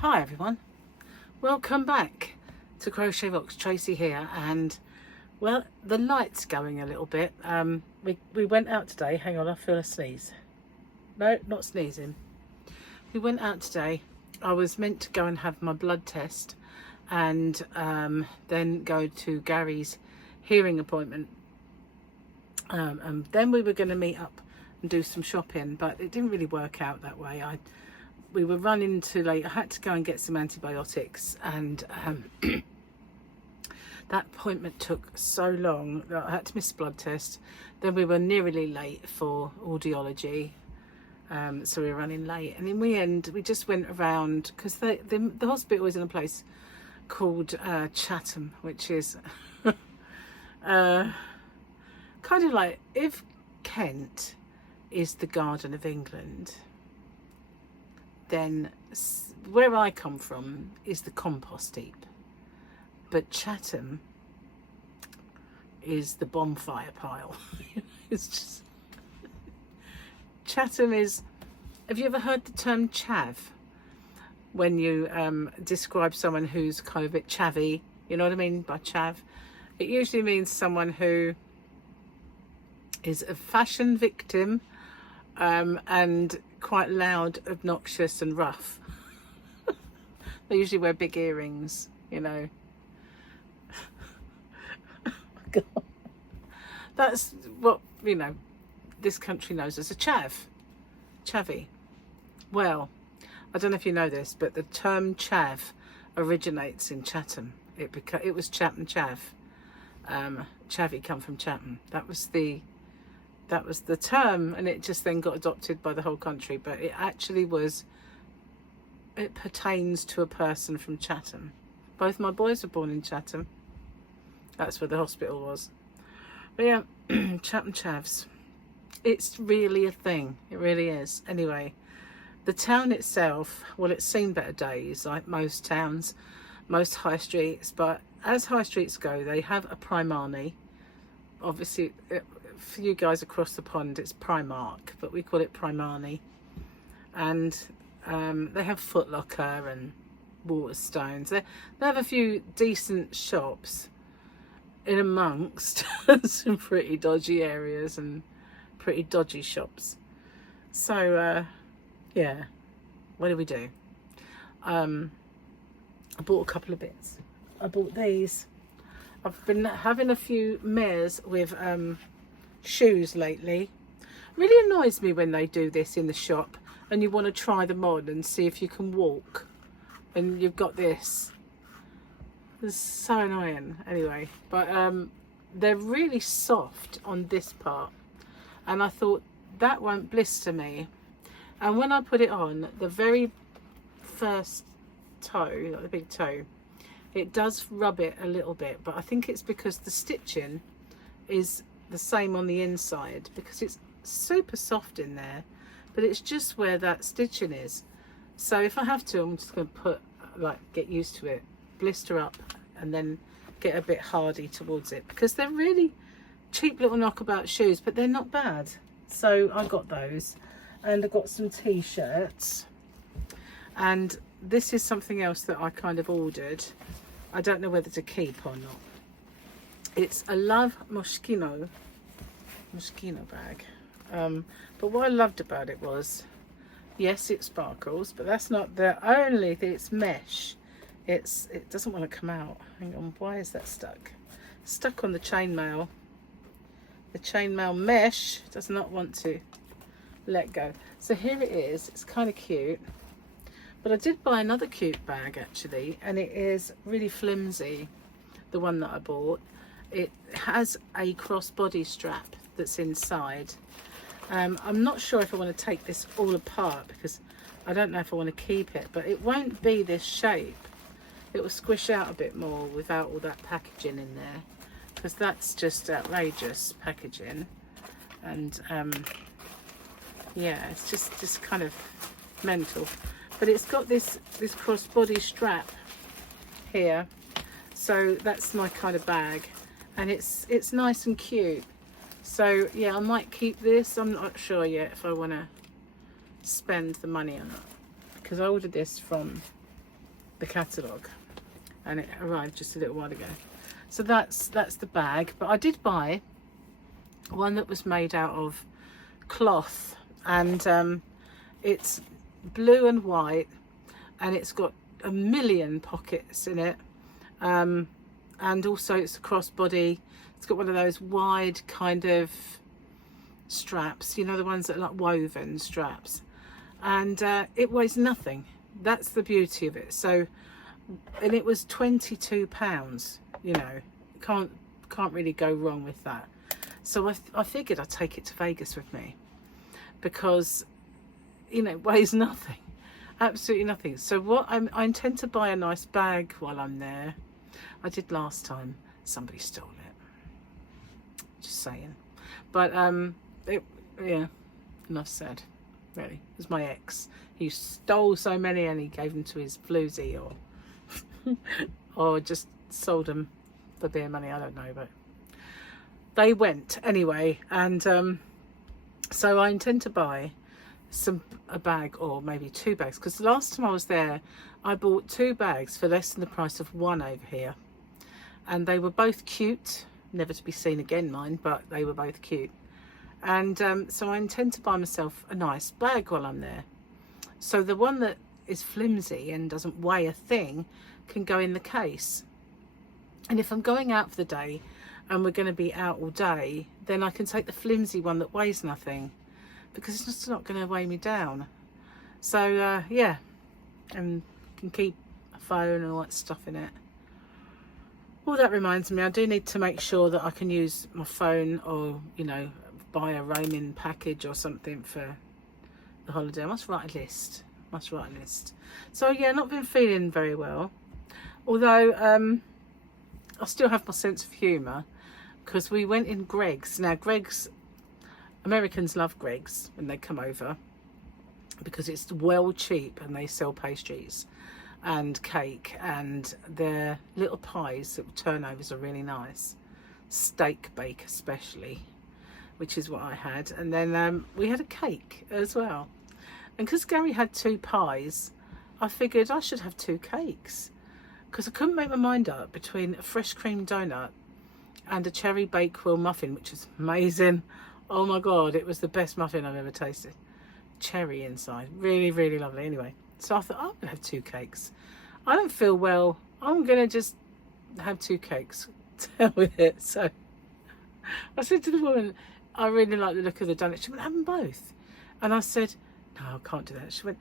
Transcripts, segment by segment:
Hi everyone, welcome back to Crochet Box. Tracy here, and well, the light's going a little bit. We went out today. Hang on, I feel a sneeze. No, not sneezing. We went out today. I was meant to go and have my blood test and then go to Gary's hearing appointment, and then we were going to meet up and do some shopping, but it didn't really work out that way. We were running too late. I had to go and get some antibiotics, and that appointment took so long that I had to miss the blood test. Then we were nearly late for audiology, so we were running late. And in the end, we just went around, because the hospital is in a place called Chatham, which is kind of like if Kent is the Garden of England, then where I come from is the compost heap, but Chatham is the bonfire pile. It's just Chatham is. Have you ever heard the term chav when you describe someone who's kind of a bit chavvy? You know what I mean by chav? It usually means someone who is a fashion victim, and quite loud, obnoxious and rough. They usually wear big earrings, you know. God. That's what, you know, this country knows as a chavvy. Well, I don't know if you know this, but the term chav originates in Chatham. It was Chatham chav. Chavvy come from Chatham. That was the term, and it just then got adopted by the whole country. But it pertains to a person from Chatham. Both my boys were born in Chatham. That's where the hospital was. But yeah, Chatham chavs. It's really a thing. It really is. Anyway, the town itself, well, it's seen better days, like most towns, most high streets. But as high streets go, they have a Primani. Obviously, for you guys across the pond, it's Primark, but we call it Primani. And they have Foot Locker and Waterstones. They have a few decent shops in amongst some pretty dodgy areas and pretty dodgy shops. So yeah, what do we do? I bought a couple of bits. I bought these. I've been having a few mares with shoes lately. Really annoys me when they do this in the shop and you want to try them on and see if you can walk, and you've got this. It's so annoying. Anyway, but they're really soft on this part, and I thought that won't blister me. And when I put it on, the very first toe, like the big toe, it does rub it a little bit, but I think it's because the stitching is the same on the inside, because it's super soft in there, but it's just where that stitching is. So if I have to, I'm just going to get used to it, blister up, and then get a bit hardy towards it, because they're really cheap little knockabout shoes, but they're not bad. So I got those, and I got some t-shirts, and this is something else that I kind of ordered. I don't know whether to keep or not. It's a Love Moschino bag. But what I loved about it was, yes, it sparkles, but that's not the only thing. It's mesh. It doesn't want to come out. Hang on, why is that stuck? Stuck on the chainmail. The chainmail mesh does not want to let go. So here it is. It's kind of cute. But I did buy another cute bag actually, and it is really flimsy, the one that I bought. It has a crossbody strap that's inside. I'm not sure if I want to take this all apart, because I don't know if I want to keep it, but it won't be this shape. It will squish out a bit more without all that packaging in there, because that's just outrageous packaging. And yeah, it's just kind of mental. But it's got this crossbody strap here, so that's my kind of bag, and it's nice and cute. So yeah, I might keep this. I'm not sure yet if I want to spend the money on it, because I ordered this from the catalogue, and it arrived just a little while ago. So that's the bag. But I did buy one that was made out of cloth, and it's blue and white, and it's got a million pockets in it, and also it's a crossbody. It's got one of those wide kind of straps, you know, the ones that are like woven straps, and it weighs nothing. That's the beauty of it. So, and it was £22, you know, can't really go wrong with that. So I figured I'd take it to Vegas with me, because, you know, it weighs nothing, absolutely nothing. So what I intend to buy a nice bag while I'm there. I did last time, somebody stole it, just saying. But yeah, enough said, really. It was my ex. He stole so many, and he gave them to his floozy, or just sold them for beer money, I don't know, but they went anyway. And so I intend to buy a bag, or maybe 2 bags, because the last time I was there I bought 2 bags for less than the price of one over here, and they were both cute, never to be seen again mine, but they were both cute. And so I intend to buy myself a nice bag while I'm there. So the one that is flimsy and doesn't weigh a thing can go in the case, and if I'm going out for the day and we're going to be out all day, then I can take the flimsy one that weighs nothing, because it's just not going to weigh me down. So yeah, and can keep a phone and all that stuff in it. Well, that reminds me, I do need to make sure that I can use my phone, or, you know, buy a roaming package or something for the holiday. I must write a list. So yeah, not been feeling very well, although I still have my sense of humour, because we went in Greggs. Now Greggs, Americans love Greggs when they come over, because it's well cheap, and they sell pastries and cake, and their little pies, turnovers are really nice. Steak bake especially, which is what I had. And then we had a cake as well. And because Gary had 2 pies, I figured I should have 2 cakes, because I couldn't make my mind up between a fresh cream donut and a cherry bakewell muffin, which is amazing. Oh my god, it was the best muffin I've ever tasted. Cherry inside, really, really lovely. Anyway, so I thought, I'm gonna have 2 cakes. I don't feel well, I'm gonna just have 2 cakes to hell with it. So I said to the woman, I really like the look of the donut. She went, have them both. And I said, no, I can't do that. She went,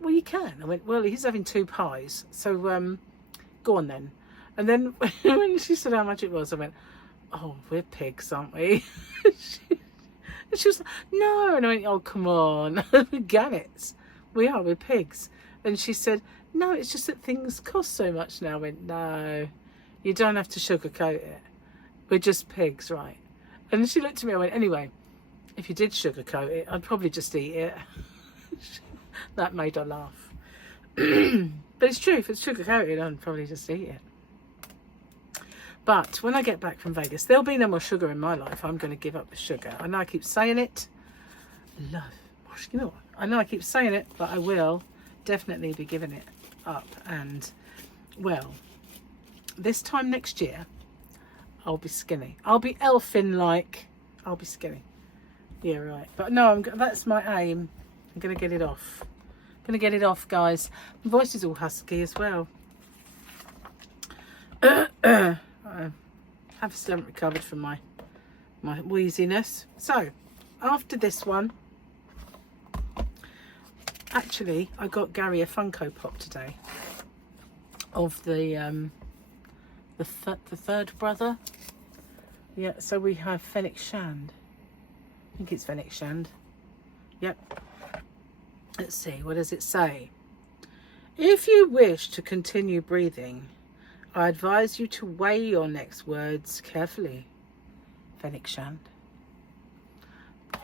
well, you can. I went, well, he's having 2 pies, so go on then. And then when she said how much it was, I went, oh, we're pigs, aren't we? And she was like, no. And I went, oh, come on, gannets. We're pigs. And she said, no, it's just that things cost so much now. I went, no, you don't have to sugarcoat it. We're just pigs, right? And she looked at me, I went, anyway, if you did sugarcoat it, I'd probably just eat it. That made her laugh. But it's true, if it's sugar-coated, I'd probably just eat it. But when I get back from Vegas, there'll be no more sugar in my life. I'm going to give up the sugar. I know I keep saying it. You know what? I know I keep saying it, but I will definitely be giving it up. And, well, this time next year, I'll be skinny. I'll be elfin-like. I'll be skinny. Yeah, right. But no, that's my aim. I'm going to get it off. I'm going to get it off, guys. My voice is all husky as well. I still haven't recovered from my wheeziness. So, after this one, actually, I got Gary a Funko Pop today of the third brother. Yeah, so we have Fennec Shand. I think it's Fennec Shand. Yep. Let's see, what does it say? If you wish to continue breathing, I advise you to weigh your next words carefully. Fennec Shand.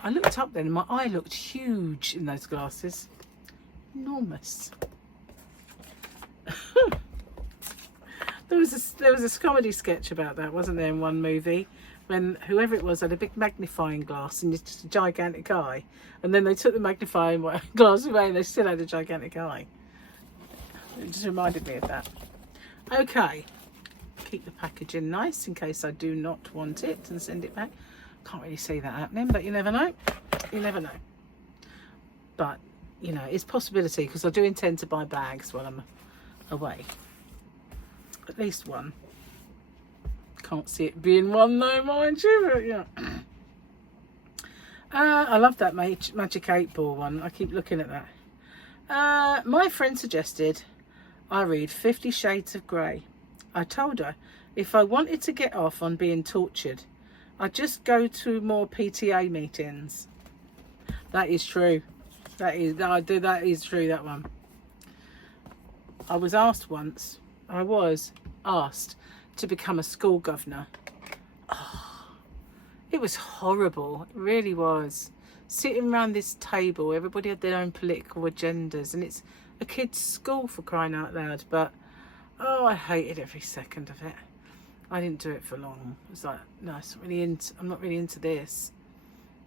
I looked up then and my eye looked huge in those glasses. Enormous. There was a comedy sketch about that, wasn't there, in one movie, when whoever it was had a big magnifying glass and just a gigantic eye, and then they took the magnifying glass away and they still had a gigantic eye. It just reminded me of that. Okay, keep the packaging nice in case I do not want it and send it back. Can't really see that happening, but you never know. You never know. But, you know, it's a possibility because I do intend to buy bags while I'm away. At least one. Can't see it being one though, mind you, but yeah. I love that Magic 8 Ball one. I keep looking at that. My friend suggested I read 50 Shades of Grey. I told her if I wanted to get off on being tortured, I'd just go to more PTA meetings. That is true. That is true, that one. I was asked once, to become a school governor. Oh, it was horrible. It really was. Sitting around this table, everybody had their own political agendas, and it's a kid's school, for crying out loud. But oh, I hated every second of it. I didn't do it for long. It was like, no, I'm not really into this.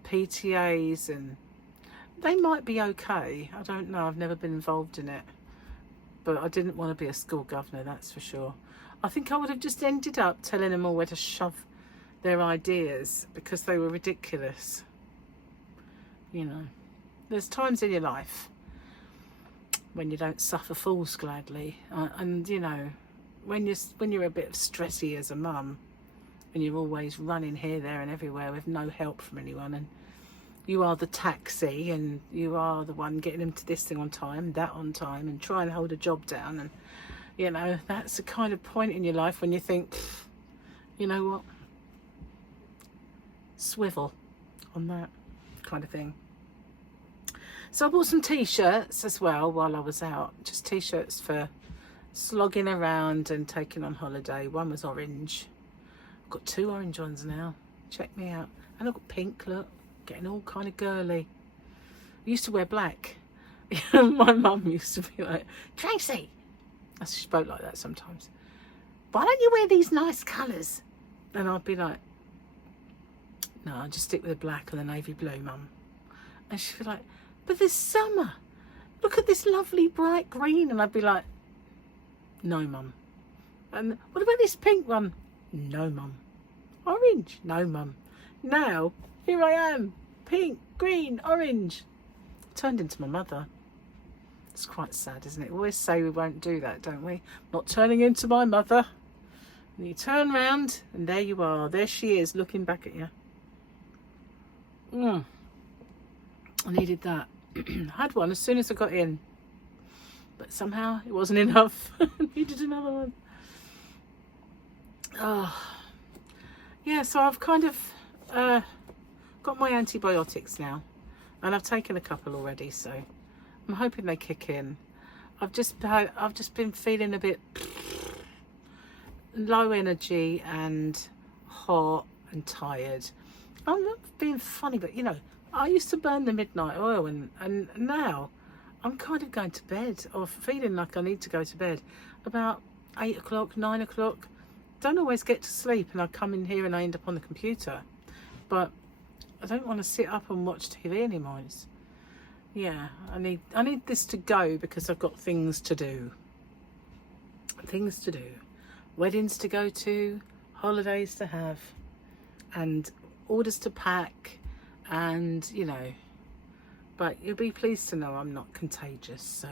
PTAs, and they might be okay. I don't know. I've never been involved in it. But I didn't want to be a school governor, that's for sure. I think I would have just ended up telling them all where to shove their ideas because they were ridiculous. You know, there's times in your life when you don't suffer fools gladly, and you know, when you're a bit stressy as a mum, and you're always running here, there, and everywhere with no help from anyone, and you are the taxi, and you are the one getting them to this thing on time, that on time, and try and hold a job down, and you know, that's the kind of point in your life when you think, you know what, swivel on that kind of thing. So I bought some t-shirts as well while I was out, just t-shirts for slogging around and taking on holiday. One was orange. I've got 2 orange ones now, check me out. And I've got pink, look, getting all kind of girly. I used to wear black. My mum used to be like, Tracy, she spoke like that sometimes, why don't you wear these nice colours? And I'd be like, no, I'll just stick with the black and the navy blue, mum. And she'd be like, but this summer, look at this lovely bright green. And I'd be like, no, mum. And what about this pink one? No, mum. Orange? No, mum. Now, here I am, pink, green, orange. Turned into my mother. It's quite sad, isn't it? We always say we won't do that, don't we? Not turning into my mother. And you turn round and there you are. There she is looking back at you. I needed that. I had one as soon as I got in. But somehow it wasn't enough. I needed another one. Oh. Yeah, so I've kind of got my antibiotics now. And I've taken a couple already, so I'm hoping they kick in. I've just been feeling a bit low energy and hot and tired. I'm not being funny, but you know, I used to burn the midnight oil, and now I'm kind of going to bed, or feeling like I need to go to bed about 8 o'clock, 9 o'clock. Don't always get to sleep, and I come in here and I end up on the computer. But I don't want to sit up and watch TV anymore. Yeah, I need this to go because I've got things to do. Things to do. Weddings to go to, holidays to have, and orders to pack, and you know, but you'll be pleased to know I'm not contagious, so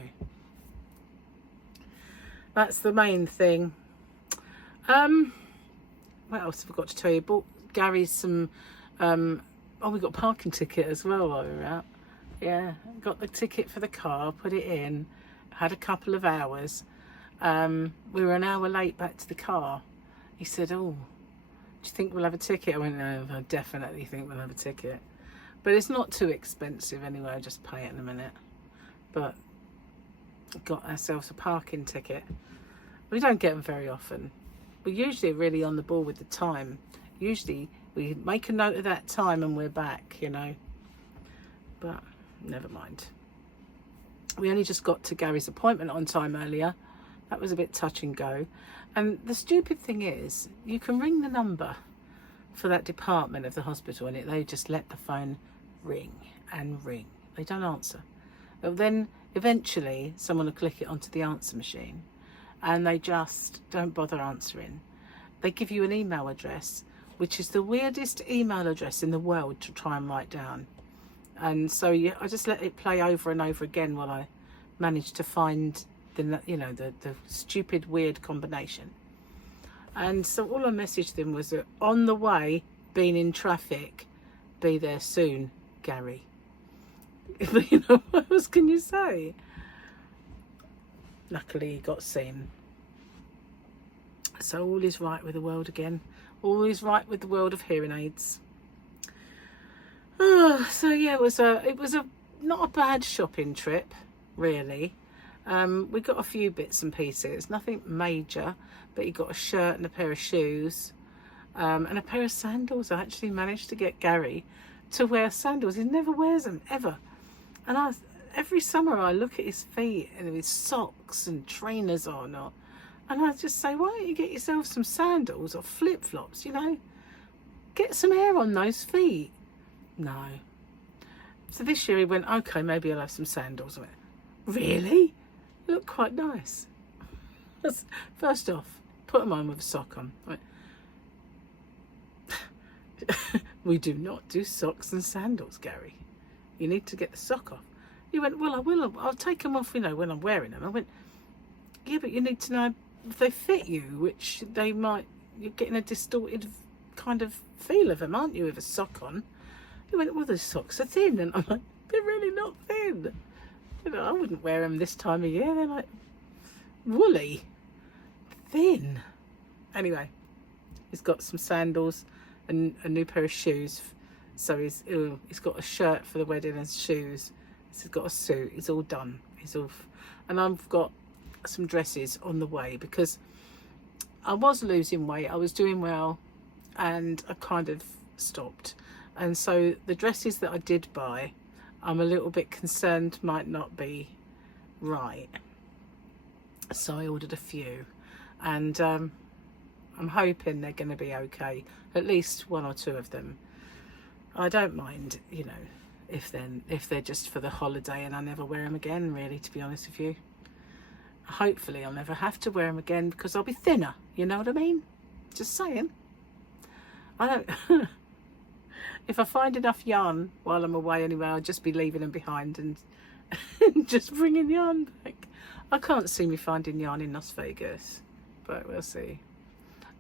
that's the main thing. What else have I got to tell you? Bought Gary some we got a parking ticket as well while we were out. Yeah, got the ticket for the car, put it in, had a couple of hours. We were an hour late back to the car. He said, oh, do you think we'll have a ticket? I went, no, I definitely think we'll have a ticket. But it's not too expensive anyway, I'll just pay it in a minute. But got ourselves a parking ticket. We don't get them very often. We're usually really on the ball with the time. Usually we make a note of that time and we're back, you know. But never mind. We only just got to Gary's appointment on time earlier. That was a bit touch and go. And the stupid thing is, you can ring the number for that department of the hospital and they just let the phone ring and ring. They don't answer. Then eventually someone will click it onto the answer machine and they just don't bother answering. They give you an email address, which is the weirdest email address in the world to try and write down. And so I just let it play over and over again while I managed to find the, you know, the stupid weird combination. And so all I messaged them was that on the way, been in traffic, be there soon, Gary. You know, what else can you say? Luckily he got seen. So all is right with the world again. All is right with the world of hearing aids. Oh, so yeah, it was a not a bad shopping trip, really. We got a few bits and pieces, nothing major, but you got a shirt and a pair of shoes, and a pair of sandals. I actually managed to get Gary to wear sandals. He never wears them, ever. And every summer I look at his feet and his socks and trainers on, and I just say, why don't you get yourself some sandals or flip-flops, you know? Get some hair on those feet. No. So this year he went, okay, maybe I'll have some sandals. I went, really? They look quite nice. First off, put them on with a sock on. I went, we do not do socks and sandals, Gary. You need to get the sock off. He went, well, I will. I'll take them off, you know, when I'm wearing them. I went, yeah, but you need to know if they fit you, which they might. You're getting a distorted kind of feel of them, aren't you, with a sock on? He went, well, the socks are thin. And I'm like, they're really not thin. You know, I wouldn't wear them this time of year. They're like woolly, thin. Anyway, he's got some sandals and a new pair of shoes. So he's got a shirt for the wedding and shoes. He's got a suit. He's all done. He's all, and I've got some dresses on the way because I was losing weight. I was doing well, and I kind of stopped. And so the dresses that I did buy, I'm a little bit concerned might not be right. So I ordered a few, and I'm hoping they're going to be okay. At least one or two of them. I don't mind, you know, if they're just for the holiday and I never wear them again, really, to be honest with you. Hopefully I'll never have to wear them again because I'll be thinner, you know what I mean? Just saying. I don't... If I find enough yarn while I'm away anyway, I'll just be leaving them behind and just bringing yarn back. I can't see me finding yarn in Las Vegas, but we'll see.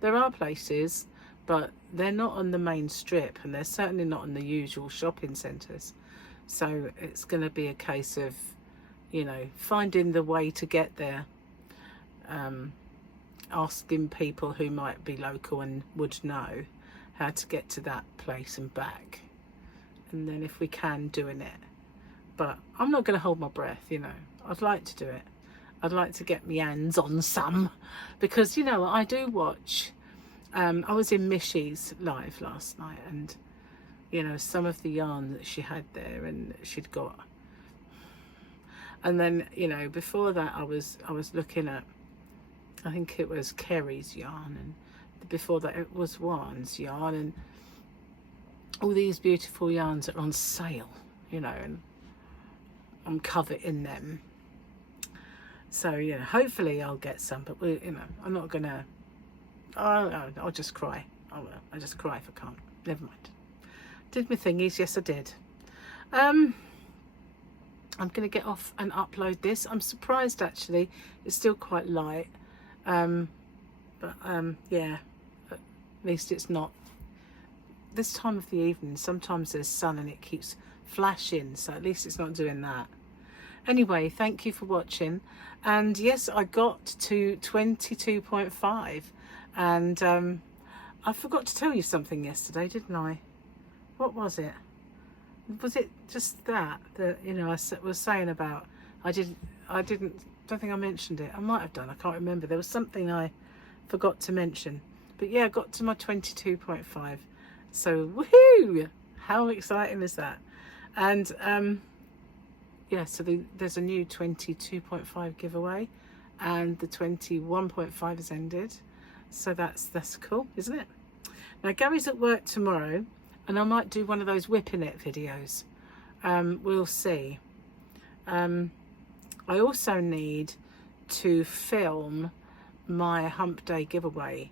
There are places, but they're not on the main strip, and they're certainly not in the usual shopping centres. So it's going to be a case of, you know, finding the way to get there, asking people who might be local and would know how to get to that place and back, and then if we can, doing it. But I'm not going to hold my breath, you know. I'd like to do it. I'd like to get my hands on some, because, you know, I do watch. I was in Mishy's live last night, and, you know, some of the yarn that she had there and she'd got. And then, you know, before that I was looking at, I think it was Kerry's yarn, and before that it was Juan's yarn, and all these beautiful yarns that are on sale, you know, and I'm coveting them. So, you know, hopefully I'll get some, but we, you know, I'm not gonna. I'll just cry. I will. I'll just cry if I can't. Never mind. Did my thingies? Yes, I did. I'm gonna get off and upload this. I'm surprised actually. It's still quite light. But yeah. At least it's not. This time of the evening, sometimes there's sun and it keeps flashing. So at least it's not doing that. Anyway, thank you for watching. And yes, I got to 22.5. And I forgot to tell you something yesterday, didn't I? What was it? Was it just that you know, I was saying about, I don't think I mentioned it. I might have done, I can't remember. There was something I forgot to mention. But yeah, I got to my 22.5. So woohoo! How exciting is that? And yeah, so there's a new 22.5 giveaway, and the 21.5 has ended. So that's cool, isn't it? Now Gary's at work tomorrow, and I might do one of those whipping it videos. We'll see. I also need to film my hump day giveaway,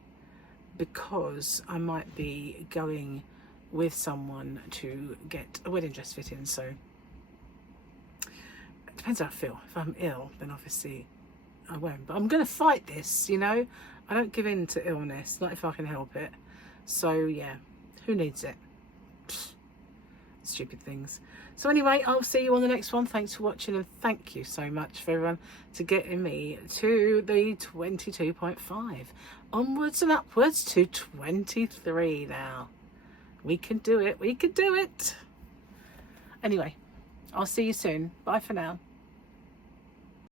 because I might be going with someone to get a wedding dress fit in. So it depends how I feel. If I'm ill, then obviously I won't, but I'm going to fight this, you know. I don't give in to illness, not if I can help it. So yeah, who needs it? Pfft, stupid things. So anyway, I'll see you on the next one. Thanks for watching, and thank you so much for everyone to getting me to the 22.5, onwards and upwards to 23 now. We can do it, we can do it. Anyway, I'll see you soon. Bye for now.